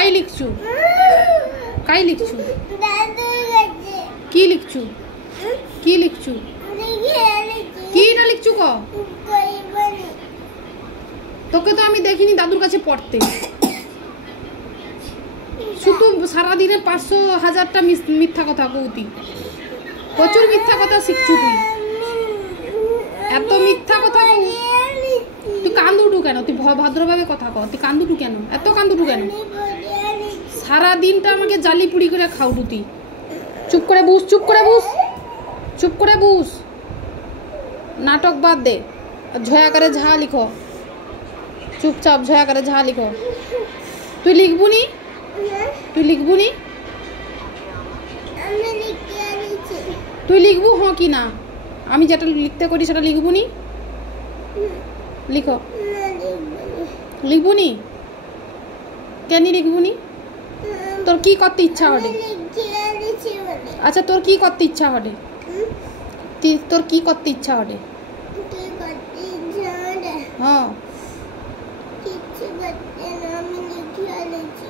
কাই লিখছু কাই লিখছু কি লিখছু কি লিখছু কি না লিখছু ক তোকে তো আমি দেখিনি দাদুর কাছে পড়তে শুধু সারাদিনে 500,000টা মিথ্যা কথা কৌতি প্রচুর মিথ্যা কথা শিখছু তুই এত মিথ্যা কথা তুই কান্দুটু কেন তুই ভদ্রভাবে কথা কর তুই কান্দুটু কেন এত কান্দুটু কেন সারা দিনটা আমাকে জালি পুড়ি করে খাওটু তুই চুপ করে বুঝ চুপ করে বুঝ চুপ করে বুঝ নাটক বাদ দে ঝয়া করে ঝা লিখো চুপচাপ ঝয়া করে ঝা লিখো তুই লিখবুনি তুই লিখবুনি তুই লিখবু হ্যাঁ কি না আমি যেটা লিখতে করি সেটা লিখবুনি লিখো লিখবুনি কেন লিখবুনি তোর কি করতে ইচ্ছা হটে আচ্ছা তোর কি করতে ইচ্ছা হটে তোর কি করতে ইচ্ছা হটে হ্যাঁ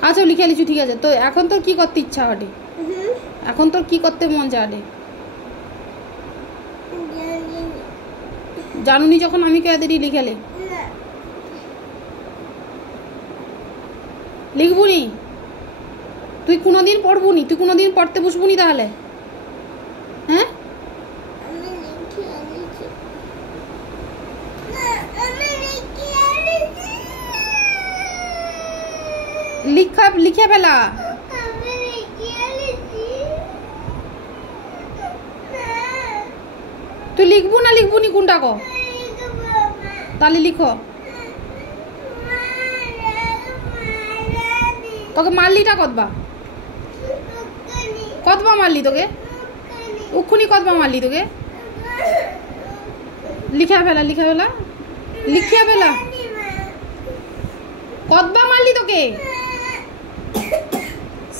আচ্ছা লিখে লিখু ঠিক আছে তো এখন তোর কি করতে ইচ্ছা হটে এখন তোর কি করতে মন চাটে জানুনি যখন আমি কে দেরি লিখেলে লিখবুনি তুই কোনোদিন পড়বুনি তুই কোনোদিন পড়তে বসবুনি তাহলে হ্যাঁ লিখে ফেলা তুই লিখবু না লিখবুনি কোনটা কো তাহলে লিখো তোকে মারলিটা কতবা কতবা মারলি তোকে উক্ষুনি কতবা মারলি তোকে লিখা ফেলা লিখা ফেলা লিখিয়া ফেলা কতবা মারলি তোকে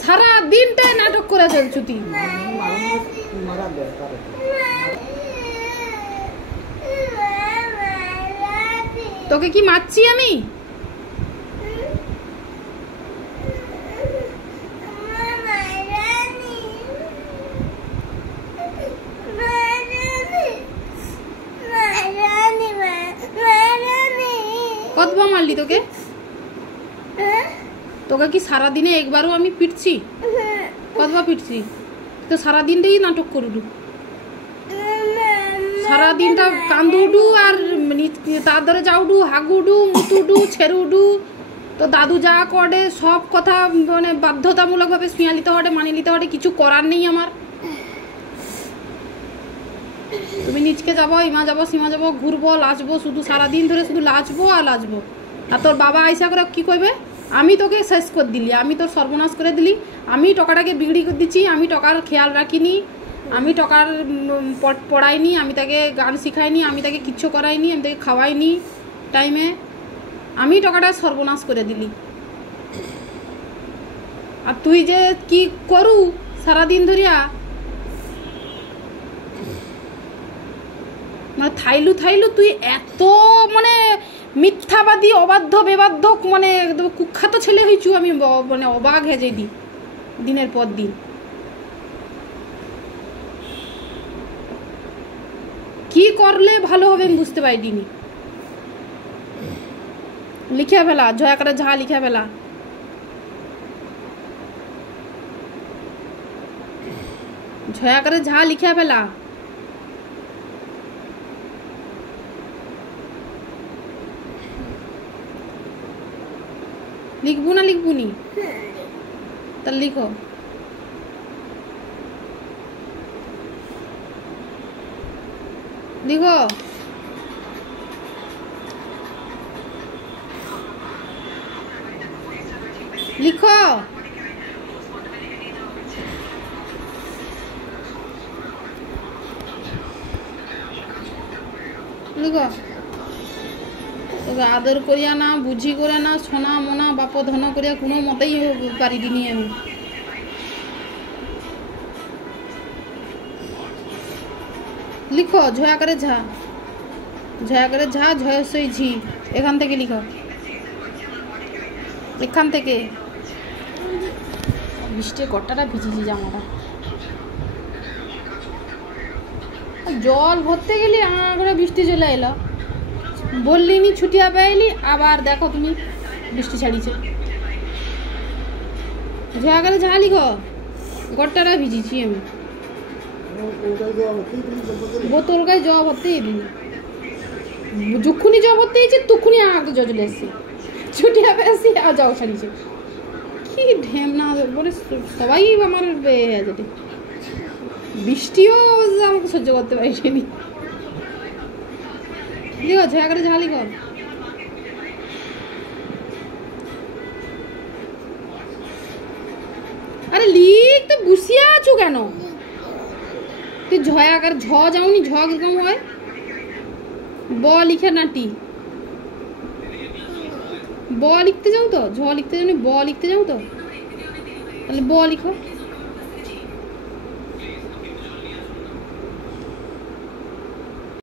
সারা দিনটাই নাটক করে চলছু তুই তোকে কি মারছি আমি কতবার মারলি তোকে তোকে কি সারা দিনে একবারও আমি পিটছি কতবার পিটছি তো সারা দিনটাই নাটক করুডু সারা দিনটা কান্দুডু আর তার ধরে যাউডু হাগুডু মুতুডু ছেড়ুডু তো দাদু যা করে সব কথা মানে বাধ্যতামূলকভাবে শুনিয়ে নিতে হবে মানিয়ে নিতে হবে কিছু করার নেই আমার তুমি নিচকে যাবো ইমা যাবো সীমা যাবো ঘুরবো লাচবো শুধু সারাদিন ধরে শুধু লাচবো আর লাচবো আর তোর বাবা আইসা করে কি করবে আমি তোকে শেষ করে দিলি আমি তোর সর্বনাশ করে দিলি আমি টাকাটাকে বিক্রি করে দিচ্ছি আমি টাকার খেয়াল রাখিনি আমি টাকার পড়াইনি আমি তাকে গান শিখাইনি আমি তাকে কিচ্ছু করাইনি আমি তাকে খাওয়াইনি টাইমে আমি টাকাটা সর্বনাশ করে দিলি আর তুই যে কি করু সারাদিন ধরিয়া মানে থাইলু থাইলু তুই এত মানে মিথ্যাবাদী অবাধ্য বেবাধ্য মানে কুখ্যাত ছেলে হয়েছু আমি মানে অবাক হয়ে যাই দিনের পর দিন কি করলে ভালো হবে আমি বুঝতে পারিনি লিখে ফেলা ঝয়া করে ঝা লিখে ফেলা ঝয়া করে ঝা লিখে ফেলা লিখবু না লিখবুনি তাহলে লিখো লিখো লিখো লিখো তোকে আদর করিয়া না বুঝি করে না সোনা মোনা বাপ ধন করিয়া কোনো মতেই পারিনি আমি লিখো ঝয়া করে ঝা ঝয়া করে ঝা ঝয়সই ঝি এখান থেকে লিখো এখান থেকে বৃষ্টির গট্টাটা ভিজিয়েছি জামাটা। জল ভরতে গেলি করে বৃষ্টি চলে এলো, বললি নি ছুটিয়া পেয়েলি, আবার দেখো তুমি বৃষ্টি ছাড়িয়েছে। ঝাগালে ঝালি গট্টাটা ভিজিয়েছি আমি। বোতল গায়ে জল ভরতে এলি, যখনই জল ভরতে গেছি তখনই আগে জল চলে এসছে, ছুটিয়া পেয়েছি আর জল ছাড়িয়েছে। কি ঢেমনা বলে সবাই আমার যেতে, বৃষ্টিও আমাকে সহ্য করতে পারিনি। ঠিক আছে ঝাঁকড়ে ঝালি কর। আরে লিখ তো বসিয়া আছো কেন তুই? ঝয়াকার ঝ যাওনি, ঝ কিরকম হয়? ব লিখে নাটি, ব লিখতে যাও তো, ঝ লিখতে যাও, ব লিখতে যাও তো, তাহলে ব লিখো।